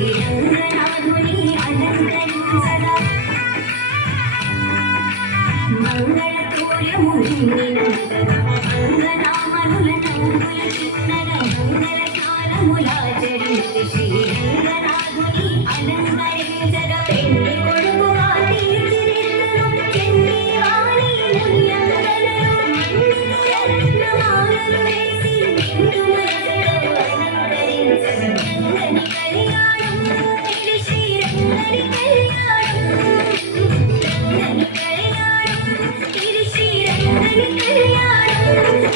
శ్రీరంగనాథుని అలంకరించగా మంగళతూర్యము నిన్నంతగా అంగనామనుల నవ్వుల చిన్నగా మంగళసారములాచరించి శ్రీరంగనాథుని అలంకరించగా పెళ్లి కొడుకుగా తీర్చిదిద్దను చెన్ని వాణి ముల్లంగనను మండితుల రత్నమాలలు వేసి నిండు మనసులో అలంకరించగా రంగని కళ్యాణం ఇది శ్రీరంగని కళ్యాణం రంగని కళ్యాణం ఇది శ్రీరంగని కళ్యాణం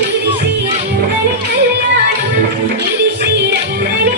ఇది శ్రీరంగని కళ్యాణం ఇది శ్రీరంగని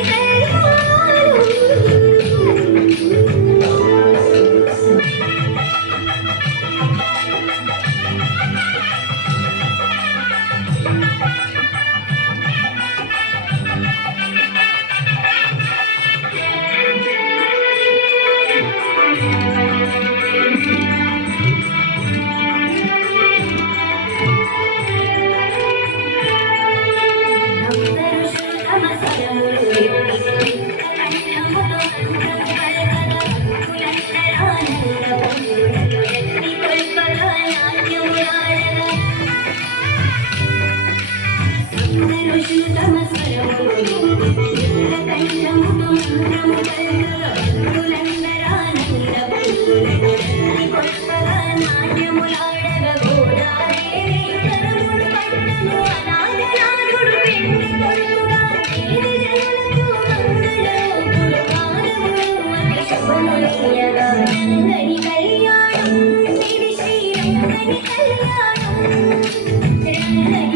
రంగని కళ్యాణం ఇది శ్రీరంగని కళ్యాణం రంగని